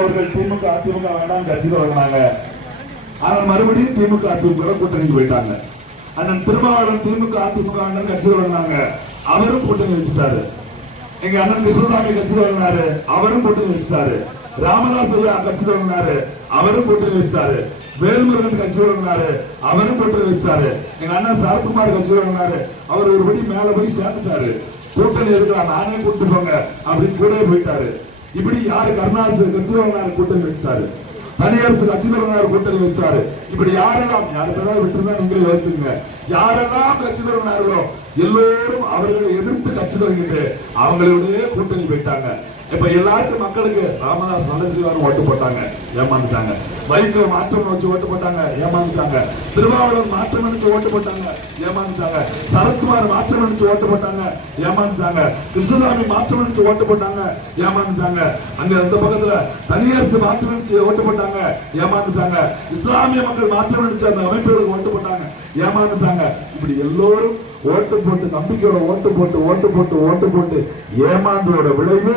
அவர்கள் திமுக அதிமுக வேண்டாம் கட்சியில் வந்தாங்க. ஆனால் மறுபடியும் திமுக அதிமுக கூட்டணிக்கு போயிட்டாங்க. அண்ணன் திருமாவளவன் திமுக அதிமுக வேண்டாம் கட்சியில் வந்தாங்க. அவரும் கூட்டணி வச்சுட்டாரு. எங்க அண்ணன் கிருஷ்ணசாமி கட்சியில் வந்தாரு. அவரும் கூட்டணி வச்சுட்டாரு. ராமதாஸ் ஐயா கட்சியில் வந்தாரு. அவரும் கூட்டணி வச்சுட்டாரு. வேல்முருகன் கட்சியில் இருந்தாரு அவரும் கூட்டணி வச்சுட்டாரு. எங்க அண்ணன் சரத்குமார் கட்சியில் இருந்தாரு அவர் ஒரு படி மேல போய் சேர்ந்துட்டாரு. கூட்டணி இருக்கா நானே கூட்டு போங்க. அப்படின்னு கூட போயிட்டாரு. இப்படி யாரு கருணாசு கட்சியில் கூட்டணி வச்சாரு? தனியரசு கட்சியில் கூட்டணி வச்சாரு. இப்படி யாரெல்லாம் யாருக்கெல்லாம் விட்டுருந்தா நீங்களே யோசிச்சுங்க யாரெல்லாம் கட்சியில் எல்லோரும் அவர்களை எதிர்த்து கட்சி தொடங்கிட்டு அவங்களுடைய கூட்டணி போயிட்டாங்க. இப்ப எல்லாருக்கும் மக்களுக்கு ராமதாஸ் நல்லசிவாரம் ஓட்டு போட்டாங்க ஏமாந்துட்டாங்க. வைகோ மாற்றம் வச்சு ஓட்டு போட்டாங்க ஏமாந்துட்டாங்க. திருமாவளவன் மாற்றம் நினைச்சு ஓட்டு போட்டாங்க ஏமாந்துட்டாங்க. சரத்குமார் மாற்றம் நினைச்சு ஓட்டு போட்டாங்க ஏமாந்துட்டாங்க. கிருஷ்ணசாமி மாற்றம் நினைச்சு ஓட்டு போட்டாங்க ஏமாந்துட்டாங்க. அங்க அந்த பக்கத்துல தனியரசு மாற்றம் நினைச்சு ஓட்டு போட்டாங்க ஏமாந்துட்டாங்க. இஸ்லாமிய மக்கள் மாற்றம் நினைச்சு அந்த அமைப்புகளுக்கு ஓட்டு போட்டாங்க ஏமாந்துட்டாங்க. இப்படி எல்லோரும் ஓட்டு போட்டு நம்பிக்கையோட ஓட்டு போட்டு ஓட்டு போட்டு ஓட்டு போட்டு ஏமாந்தோட விளைவு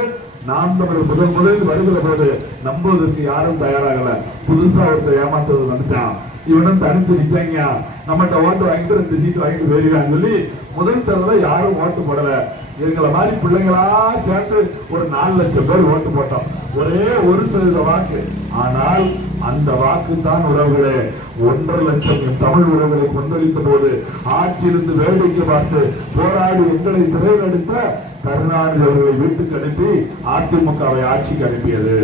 நாம் தமிழ் முதல் முதலில் வருகிற போது நம்புவதற்கு யாரும் தயாராகல. புதுசா ஒருத்தர் ஏமாத்துறது வந்துட்டான். இவனும் தனிச்சு நிக்காங்க நம்மகிட்ட ஓட்டு வாங்கிட்டு ரெண்டு சீட்டு வாங்கிட்டு போயிருக்கான்னு சொல்லி முதல் தேர்தல யாரும் ஓட்டு போடல. எங்களை மாதிரி பிள்ளைங்களா சேர்த்து ஒரு நாலு லட்சம் பேர் ஓட்டு போட்டோம். ஒரே ஒரு சதவீத வாக்கு. ஆனால் அந்த வாக்கு தான் உறவுகளே. ஒன்றரை லட்சம் என் தமிழ் உறவுகளை கொந்தளித்த போது ஆட்சியிலிருந்து வேடிக்கை பார்த்து போராடி எங்களை சிறையில் அடித்த கருணாநிதி அவர்களை வீட்டுக்கு அனுப்பி அதிமுகவை ஆட்சிக்கு அனுப்பியது.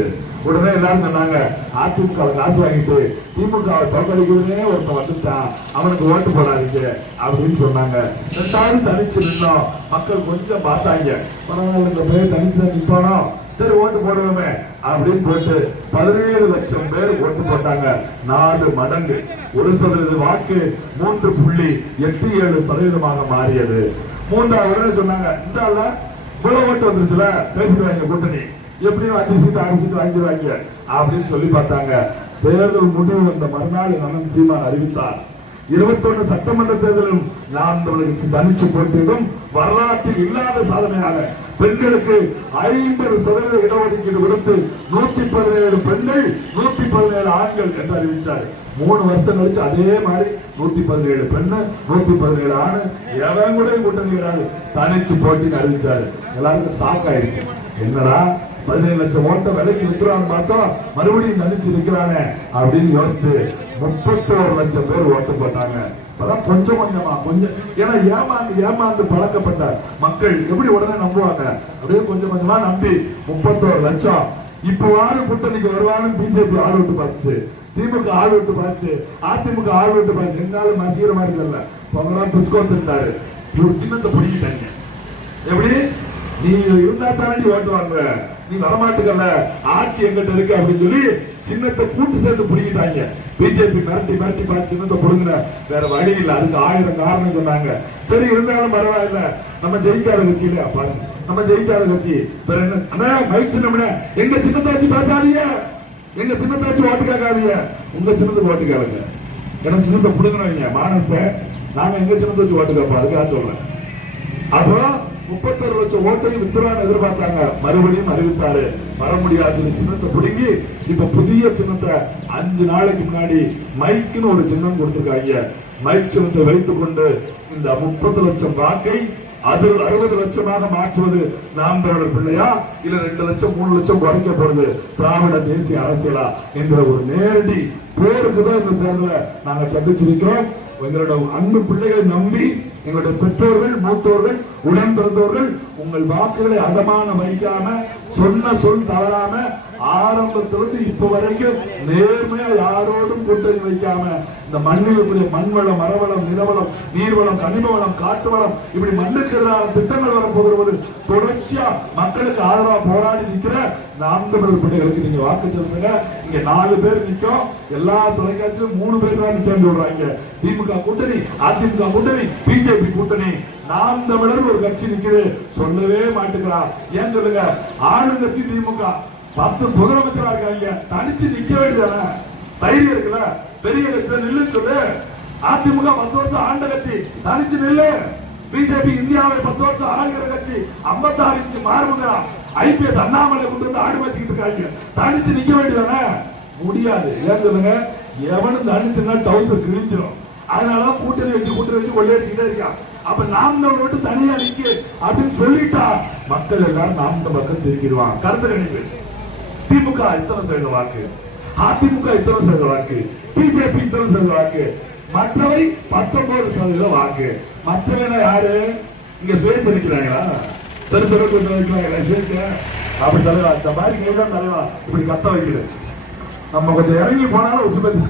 உடனே எல்லாரும் சொன்னாங்க அதிமுக காசு வாங்கிட்டு திமுகவை தோக்கடிக்கிறதே ஒருத்தன் வந்துட்டான். அவனுக்கு ஓட்டு போடாதீங்க அப்படின்னு சொன்னாங்க. ரெண்டாவது தனிச்சு நின்னோம். மக்கள் கொஞ்சம் பார்த்தாங்க. பரவாயில்ல இந்த பேர் தனிச்சு நிப்பானோ? சரி ஓட்டு போடுவோமே அப்படின்னு போட்டு பதினேழு லட்சம் பேர் ஓட்டு போட்டாங்க. நாலு மடங்கு. ஒரு சதவீத வாக்கு மூன்று புள்ளி எட்டு ஏழு சதவீதமாக மாறியது. மூன்றாவது சொன்னாங்க இந்த இவ்வளவு ஓட்டு வந்துருச்சுல பேசிடுவாங்க கூட்டணி. எப்படியும் அஞ்சு சீட்டு ஆறு சீட்டு வாங்கிடுவாங்க அப்படின்னு சொல்லி பார்த்தாங்க. தேர்தல் முடிவு வந்த மறுநாள் அனந்த் சீமான் அறிவித்தார். இருபத்தொன்னு சட்டமன்ற தேர்தலும் நாம் தமிழக தனிச்சு போட்டியிடும் வரலாற்றில் இல்லாத சாதனையாக பெண்களுக்கு ஐம்பது சதவீத இடஒதுக்கீடு கொடுத்து நூத்தி பதினேழு பெண்கள் நூத்தி பதினேழு ஆண்கள் என்று அறிவிச்சாரு மூணு வருஷம் கழிச்சு அதே மாதிரி நூத்தி பதினேழு பெண்ணு நூத்தி பதினேழு ஆணு எவன் கூட கூட்டணி கிடையாது தனிச்சு போட்டின்னு அறிவிச்சாரு எல்லாருக்கும் ஷாக் ஆயிடுச்சு என்னடா பதினேழு லட்சம் ஓட்ட விலைக்கு விற்கிறான்னு பார்த்தோம் மறுபடியும் நினைச்சு நிக்கிறானே அப்படின்னு யோசிச்சு முப்பத்தோரு லட்சம் பேர் ஓட்டு போட்டாங்க. இப்பதான் கொஞ்சம் கொஞ்சமா கொஞ்சம். ஏன்னா ஏமாந்து ஏமாந்து பழக்கப்பட்ட மக்கள் எப்படி உடனே நம்புவாங்க? அப்படியே கொஞ்சம் கொஞ்சமா நம்பி முப்பத்தோரு லட்சம். இப்ப வாரு கூட்டணிக்கு வருவான்னு பிஜேபி ஆள் விட்டு பார்த்துச்சு. திமுக ஆள் விட்டு பார்த்து அதிமுக ஆள் விட்டு பார்த்து என்னாலும் மசீர மாதிரி தெரியல பொங்கலாம் பிஸ்கோ திட்டாரு ஒரு சின்னத்தை பிடிக்கிட்டாங்க எப்படி? நீ இருந்தா தாண்டி ஓட்டுவாங்க. நீ வரமாட்டுக்கல ஆட்சி எங்கிட்ட இருக்கு அப்படின்னு சொல்லி சின்னத்தை கூட்டு சேர்ந்து பிடிக்கிட்டாங்க பிஜேபி மிரட்டி மிரட்டி பார்த்து சின்னத்தை புடுங்கின. வேற வழி இல்லை. அதுக்கு ஆயிரம் காரணம் சொன்னாங்க. சரி இருந்தாலும் பரவாயில்ல. நம்ம ஜெயிக்காத கட்சியில பாருங்க நம்ம ஜெயிக்காத கட்சி. வேற என்ன? அண்ணா மைக் சின்னம்னா. எங்க சின்னத்தாச்சி வச்சு பேசாதீங்க. எங்க சின்னத்தை ஓட்டு கேட்காதீங்க. உங்க சின்னத்துக்கு ஓட்டு கேளுங்க. எனக்கு சின்னத்தை புடுங்கினவங்க. மானத்தை நாங்க எங்க சின்னத்தை வச்சு ஓட்டு கேட்போம்? அதுக்காக சொல்றேன். அப்போ முப்பத்தொரு லட்சம் ஓட்டையும் வித்துறான்னு எதிர்பார்த்தாங்க. மறுபடியும் அறிவித்தாரு. வர முடியாது சின்னத்தை பிடுங்கி இப்ப புதிய சின்னத்தை அஞ்சு நாளைக்கு முன்னாடி மைக்குன்னு ஒரு சின்னம் கொடுத்திருக்காங்க. மைக் சின்னத்தை வைத்துக் கொண்டு இந்த முப்பது லட்சம் வாக்கை அது அறுபது லட்சமாக மாற்றுவது நாம் தமிழர் பிள்ளையா? இல்ல ரெண்டு லட்சம் மூணு லட்சம் குறைக்க போறது திராவிட தேசிய அரசியலா? என்ற ஒரு நேரடி போருக்கு தான் இந்த தேர்தலை நாங்க சந்திச்சிருக்கிறோம். எங்களோட அன்பு பிள்ளைகளை நம்பி எங்களுடைய பெற்றோர்கள் மூத்தோர்கள் உடன் பிறந்தவர்கள் உங்கள் வாக்குகளை அடமான வைக்காம சொன்ன சொல் தவறாம ஆரம்பத்திலிருந்து இப்ப வரைக்கும் நேர்மையா யாரோடும் கூட்டணி வைக்காம இந்த மண்ணில் மண் மண்வளம் மரவளம் நிலவளம் நீர்வளம் கனிம வளம் காட்டு வளம் இப்படி மண்ணுக்கு எதிரான திட்டங்கள் வரப்போகிறது. தொடர்ச்சியா மக்களுக்கு ஆதரவா போராடி நிக்கிற நாம் தமிழர் பிள்ளைகளுக்கு நீங்க வாக்கு செலுத்துங்க இங்க நாலு பேர் நிக்கும். எல்லா தொலைக்காட்சியும் மூணு பேர் தான் நிக்க சொல்றாங்க. திமுக கூட்டணி அதிமுக கூட்டணி பிஜேபி கூட்டணி. நாம் தமிழர் ஒரு கட்சி நிக்குது. சொல்லவே மாட்டுக்கிறார் ஏன் சொல்லுங்க? ஆளுங்கட்சி திமுக. பத்து முதலமைச்சரா இருக்காங்க தனிச்சு நிக்க வேண்டியதானே? தைரியம் இருக்குல்ல? பெரிய கட்சியில நில்லு சொல்லு. அதிமுக பத்து வருஷம் ஆண்ட கட்சி. தனிச்சு நில்லு. பிஜேபி இந்தியாவை பத்து வருஷம் ஆளுகிற கட்சி. ஐம்பத்தாறு இன்ச்சு மாறுமுங்கிறான் ஐபிஎஸ் அண்ணாமலை கொண்டு வந்து ஆடு வச்சுக்கிட்டு இருக்காங்க. தனிச்சு நிக்க வேண்டியதானே? முடியாது. ஏன் சொல்லுங்க? எவனும் தனிச்சுன்னா டவுசர் கிழிஞ்சிடும் அதனாலதான் கூட்டணி வச்சு கூட்டணி வச்சு கொள்ளையடிக்கிட்டே இருக்கான். அப்ப நாம் மட்டும் தனியா நிக்க அப்படின்னு சொல்லிட்டா மக்கள் எல்லாரும் நாம் பக்கம் திருக்கிடுவான் கருத்து கணிப்பு திமுக இத்தனை சதவீத வாக்கு. அதிமுக இத்தனை சதவீத வாக்கு. பிஜேபி இத்தனை சதவீத வாக்கு. மற்றவை பத்தொன்பது சதவீத வாக்கு. மற்றவை யாரு? இங்க சுயேட்சை நிக்கிறாங்களா? தெரு தெரு கொஞ்சம் நிக்கிறாங்களா சுயேட்சை. அப்படி தலைவா இந்த மாதிரி கேட்க தலைவா. இப்படி கத்த வைக்கிறது நம்ம கொஞ்சம் இறங்கி போனாலும் உசுபத்து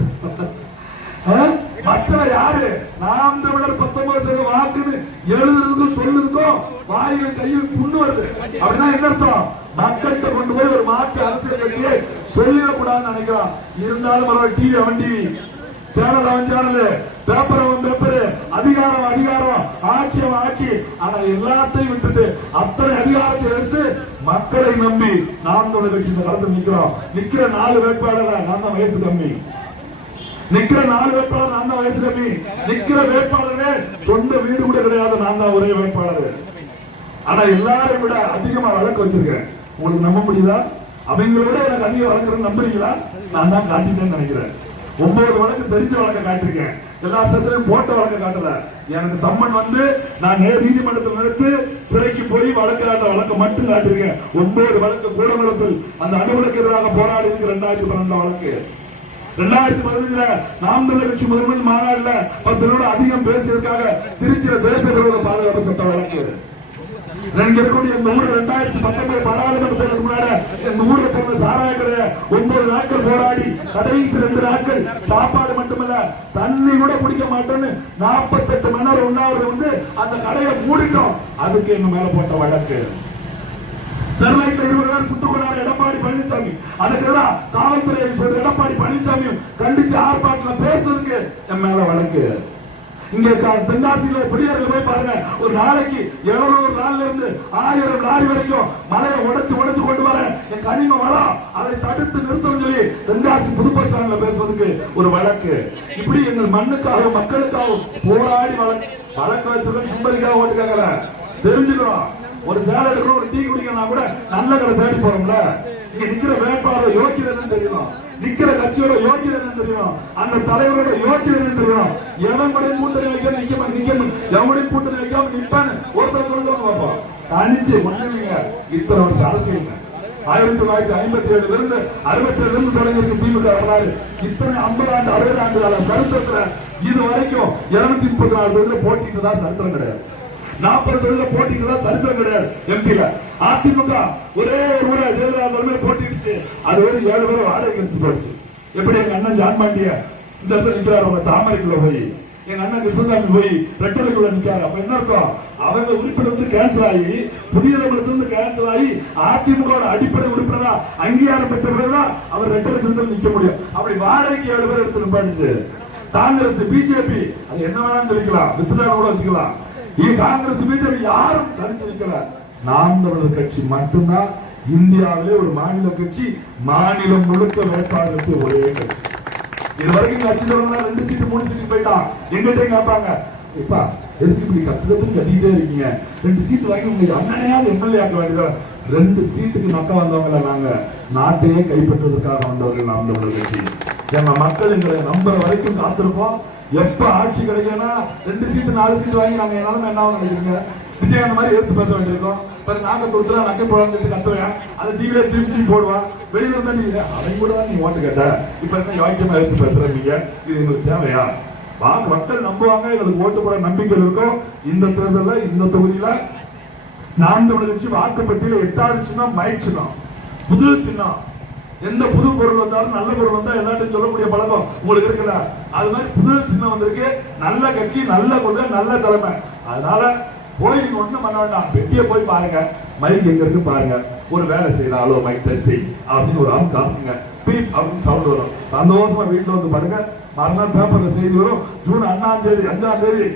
மற்றவை யாரு? நாம் தமிழர் பத்தொன்பது சதவீத வாக்குன்னு எழுதுறதுக்கும் சொல்லுறதுக்கும் வாயில கையில் புண்ணு வருது. அப்படின்னா என்ன அர்த்தம்? மக்கள்கிட்ட கொண்டு போய் ஒரு மாற்று அரசியல் கட்சியை சொல்லிடக்கூடாதுன்னு நினைக்கிறான். இருந்தாலும் பரவாயில்ல டிவி அவன் டிவி சேனல் அவன் சேனல் பேப்பர் அவன் பேப்பர் அதிகாரம் அதிகாரம். ஆட்சி அவன் ஆட்சி. ஆனா எல்லாத்தையும் விட்டுட்டு அத்தனை அதிகாரத்தை எடுத்து மக்களை நம்பி நாம் தமிழர் கட்சி இந்த நிக்கிறோம். நிக்கிற நாலு வேட்பாளர் நான் தான் வயசு கம்மி. நிக்கிற நாலு வேட்பாளர் நான் தான் வயசு கம்மி நிக்கிற வேட்பாளரே சொந்த வீடு கூட கிடையாது நான் தான் ஒரே வேட்பாளர். ஆனா எல்லாரையும் விட அதிகமா வழக்கு வச்சிருக்கேன். உங்களுக்கு நம்ப முடியுதா? அவங்களை விட எனக்கு அதிக வழக்கு நம்புறீங்களா? நான் தான் காட்டிட்டேன்னு நினைக்கிறேன். ஒன்பது வழக்கு தெரிஞ்ச வழக்க காட்டிருக்கேன் எல்லா ஸ்டேஷன்லயும் போட்ட வழக்க காட்டல. எனக்கு சம்மன் வந்து நான் நேர் நீதிமன்றத்தில் நிறுத்து சிறைக்கு போய் வழக்கு காட்ட வழக்கு மட்டும் காட்டிருக்கேன் ஒன்பது வழக்கு கூடங்குளத்தில் அந்த அனுமதிக்கு எதிராக போராடி இருக்கு ரெண்டாயிரத்தி பன்னெண்டு வழக்கு. ரெண்டாயிரத்தி பதினஞ்சுல நாம் தமிழர் கட்சி முதல்வர் மாநாடுல பத்து நிமிடம் அதிகம் பேசியதற்காக திருச்சியில தேச விரோத பாதுகாப்பு சட்ட வழக்கு இங்க இருக்கக்கூடிய இந்த ஊர் ரெண்டாயிரத்தி பத்தொன்பது பாராளுமன்ற தேர்தலுக்கு முன்னாடி இந்த ஊர்ல சொன்ன சாராய கடையை ஒன்பது நாட்கள் போராடி கடைசி ரெண்டு நாட்கள் சாப்பாடு மட்டுமல்ல தண்ணி கூட குடிக்க மாட்டோம்னு நாற்பத்தெட்டு மணி நேரம் உண்ணாவிரதம் வந்து அந்த கடையை மூடிட்டோம். அதுக்கு எங்க மேல போட்ட வழக்கு. ஸ்டெர்லைட்ல இருபது சுட்டுக் கொண்டார் எடப்பாடி பழனிசாமி அதுக்கு காவல்துறை சொல்ற எடப்பாடி பழனிசாமியும் கண்டிச்சு ஆர்ப்பாட்டில் பேசுறதுக்கு என் மேல வழக்கு. இங்க தென்காசியில பிடியாரில் போய் பாருங்க. ஒரு நாளைக்கு எழுநூறு நாள்ல இருந்து ஆயிரம் லாரி வரைக்கும் மலையை உடைச்சு உடைச்சு கொண்டு வர என் கனிம வளம் அதை தடுத்து நிறுத்தம் சொல்லி தென்காசி புது ஸ்டாண்ட்ல பேசுறதுக்கு ஒரு வழக்கு. இப்படி எங்கள் மண்ணுக்காகவும் மக்களுக்காகவும் போராடி வழக்கு வழக்கு வச்சிருக்க சிம்பதிக்காக ஓட்டு கேட்கல தெரிஞ்சுக்கிறோம் ஒரு சேலை எடுக்கணும் ஒரு டீ குடிக்கணும்னா கூட நல்ல கடை தேடி போறோம்ல? இங்க நிக்கிற வேட்பாளர் யோக்கியது என்னன்னு தெரியணும் நிக்கிற கட்சியோட யோக்கியது என்னன்னு தெரியணும் அந்த தலைவரோட யோக்கியது என்னன்னு தெரியணும் எவன் கூட கூட்டணி வைக்காம நிக்க மா- நிக்க மா- கூட்டணி வைக்காம நிப்பான்னு ஒருத்தர் சொல்லுங்க பார்ப்போம் தனிச்சு ஒண்ணுங்க இத்தனை வருஷம் அரசியல். ஆயிரத்தி தொள்ளாயிரத்தி ஐம்பத்தி ஏழுல இருந்து அறுபத்தி ஏழுல இருந்து தொடங்கியிருக்கு திமுக வரலாறு. இத்தனை ஐம்பது ஆண்டு அறுபது ஆண்டு கால சரித்திரத்துல இது வரைக்கும் இருநூத்தி முப்பத்தி நாலு தொகுதியில போட்டிட்டு தான் சரித்திரம் கிடையாது. நாற்பது பேர்ல போட்டிட்டு சரித்திரம் கிடையாது எம்பியில அதிமுக ஒரே ஒரு முறை ஜெயலலிதா போட்டிடுச்சு அது ஒரு ஏழு பேரை வாடகை கழிச்சு போயிடுச்சு. எப்படி எங்க அண்ணன் ஜான் பாண்டிய இந்த இடத்துல நிற்கிறார் அவங்க தாமரைக்குள்ள போய்? எங்க அண்ணன் கிருஷ்ணசாமி போய் ரெட்டலைக்குள்ள நிக்காரு அப்ப என்ன இருக்கும் அவங்க உறுப்பினர் வந்து கேன்சல் ஆகி புதிய தமிழகத்திலிருந்து கேன்சல் ஆகி அதிமுக அடிப்படை உறுப்பினரா அங்கீகாரம் பெற்ற பிறகுதான் அவர் ரெட்டலை சின்னத்தில் நிற்க முடியும். அப்படி வாடகைக்கு ஏழு பேர் எடுத்து நிப்பாட்டுச்சு. காங்கிரஸ் பிஜேபி அது என்ன வேணாலும் சொல்லிக்கலாம். வித்துதான் கூட வச்சுக்கலாம். இது காங்கிரஸ் பிஜேபி யாரும் தனிச்சு நிக்கல. நாம் தமிழர் கட்சி மட்டும்தான் இந்தியாவிலே ஒரு மாநில கட்சி மாநிலம் முழுக்க வேட்பாளருக்கு ஒரே கட்சி. இது வரைக்கும் கட்சி தலைவர் ரெண்டு சீட்டு மூணு சீட்டு போயிட்டான். எங்கிட்ட கேட்பாங்க இப்பா எதுக்கு இப்படி கத்து கத்துன்னு கத்திக்கிட்டே இருக்கீங்க? ரெண்டு சீட்டு வாங்கி உங்களுக்கு அண்ணனையாவது எம்எல்ஏ ஆக்க வேண்டியதா? ரெண்டு சீட்டுக்கு மக்கள் வந்தவங்கள நாங்க நாட்டையே கைப்பற்றுவதற்காக வந்தவர்கள் நாம் தமிழர் கட்சி. எங்க மக்கள் எங்களை நம்புற வரைக்கும் காத்திருப்போம். எப்ப ஆட்சி கிடைக்கும்னா ரெண்டு சீட்டு நாலு சீட்டு வாங்கி நாங்க என்னாலும் என்ன நினைக்கிறீங்க? விஜய் அந்த மாதிரி எடுத்து பேச வேண்டியிருக்கோம். பிறகு நாங்க கொடுத்துல நக்கை போடான்னு கத்துவேன். அதை டிவியில திருப்பி திருப்பி போடுவான். வெளியில வந்தா நீங்க அவன் கூட தான் நீ ஓட்டு கேட்ட. இப்ப என்ன யோக்கியமா எடுத்து பேசுறீங்க? இது எங்களுக்கு தேவையா? வாங்க மக்கள் நம்புவாங்க. எங்களுக்கு ஓட்டு போட நம்பிக்கை இருக்கும். இந்த தேர்தலில் இந்த தொகுதியில நாம் தமிழர் கட்சி வாக்குப்பட்டியல எட்டாவது சின்னம் மயிர் சின்னம் புது சின்னம். எந்த புது பொருள் வந்தாலும் நல்ல பொருள் வந்தா எல்லாத்தையும் சொல்லக்கூடிய பழக்கம் உங்களுக்கு இருக்குதா அது மாதிரி புது சின்னம் வந்திருக்கு. நல்ல கட்சி நல்ல கொள்கை நல்ல தலைமை. அதனால போய் நீங்க ஒண்ணும் பண்ண வேண்டாம். பெட்டியை போய் பாருங்க. மைக் எங்க இருக்கு பாருங்க. ஒரு வேலை செய்யலாம். ஹலோ மைக் டெஸ்டிங் அப்படின்னு ஒரு ஆம் காமிங்க பீப் அப்படின்னு சவுண்ட் வரும். சந்தோஷமா வீட்டுல வந்து பாருங்க. மறுநாள் பேப்பர்ல செய்தி வரும். ஜூன் அஞ்சாம் தேதி அஞ்சாம் தேதி.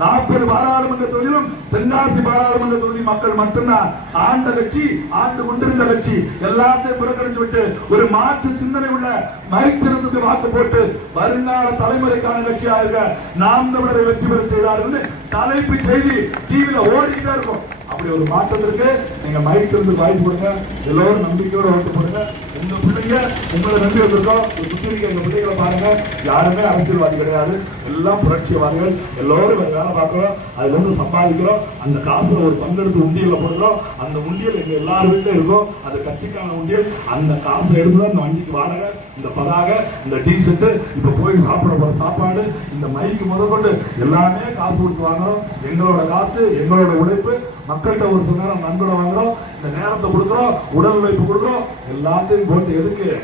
நாற்பது பாராளுமன்ற தொகுதியிலும் தென்காசி பாராளுமன்ற தொகுதி மக்கள் மட்டும்தான். ஆண்ட கட்சி ஆண்டு கொண்டிருந்த கட்சி எல்லாத்தையும் புறக்கணிச்சு விட்டு ஒரு மாற்று சிந்தனை உள்ள மைத்திரத்துக்கு வாக்கு போட்டு வருங்கால தலைமுறைக்கான கட்சியாக இருக்க நாம் தமிழரை வெற்றி பெற செய்தார்கள் தலைப்பு செய்தி டிவியில ஓடிக்கிட்டே இருக்கும். அப்படி ஒரு மாற்றத்திற்கு நீங்க மைக் இருந்து வாய்ப்பு கொடுங்க. எல்லோரும் நம்பிக்கையோட ஓட்டு போடுங்க. உங்க பிள்ளைங்க உங்களை நம்பி வந்திருக்கோம். ஒரு சுத்தி இருக்க. எங்க பிள்ளைகளை பாருங்க. யாருமே அரசியல்வாதி கிடையாது. எல்லாம் புரட்சிவாதிகள். எல்லோரும் வேற வேலை பார்க்கிறோம். அதுல இருந்து சம்பாதிக்கிறோம். அந்த காசுல ஒரு பங்கெடுத்து உண்டியலில் போடுறோம். அந்த உண்டியல் எங்க எல்லார் வீட்லயும் இருக்கும். அது கட்சிக்கான உண்டியல். அந்த காசை எடுத்து தான் இந்த வண்டிக்கு வாடகை இந்த பதாக இந்த டீ ஷர்ட் இப்ப போய் சாப்பிட போற சாப்பாடு இந்த மைக்கு முதற்கொண்டு எல்லாமே காசு கொடுத்து வாங்குறோம். எங்களோட காசு எங்களோட உழைப்பு. மக்கள்கிட்ட ஒரு சில நேரம் நண்பரை வாங்குறோம். இந்த நேரத்தை கொடுக்குறோம் உடல் உழைப்பு கொடுக்குறோம் எல்லாத்தையும் போட்டு எதுக்கு?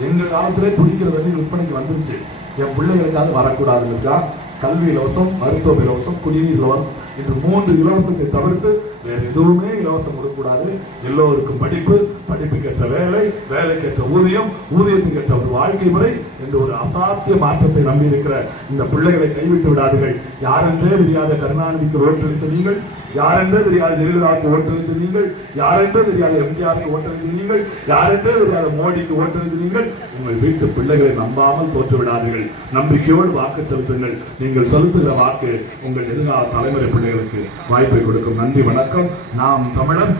எங்க காலத்திலே குடிக்கிற தண்ணி விற்பனைக்கு வந்துருச்சு. என் பிள்ளைகளுக்காவது வரக்கூடாதுன்னு கல்வி இலவசம் மருத்துவ இலவசம் குடிநீர் இலவசம் இந்த மூன்று இலவசத்தை தவிர்த்து வேறு எதுவுமே இலவசம் கொடுக்கக்கூடாது. எல்லோருக்கும் படிப்பு படிப்புக்கேற்ற வேலை வேலைக்கேற்ற ஊதியம் ஊதியத்துக்கேற்ற ஒரு வாழ்க்கை முறை என்ற ஒரு அசாத்திய மாற்றத்தை நம்பி இருக்கிற இந்த பிள்ளைகளை கைவிட்டு விடாதீர்கள். யாரென்றே தெரியாத கருணாநிதிக்கு ஓட்டளித்த நீங்கள் யாரென்றே தெரியாத ஜெயலலிதாவுக்கு ஓட்டளித்த நீங்கள் யாரென்றே தெரியாத எம்ஜிஆருக்கு ஓட்டளித்த நீங்கள் யாரென்றே தெரியாத மோடிக்கு ஓட்டளித்த நீங்கள் உங்கள் வீட்டு பிள்ளைகளை நம்பாமல் தோற்று விடாதீர்கள். நம்பிக்கையோடு வாக்கு செலுத்துங்கள். நீங்கள் செலுத்துகிற வாக்கு உங்கள் எதிர்கால தலைமுறை பிள்ளைகளுக்கு வாய்ப்பை கொடுக்கும். நன்றி வணக்கம். நாம் தமிழன்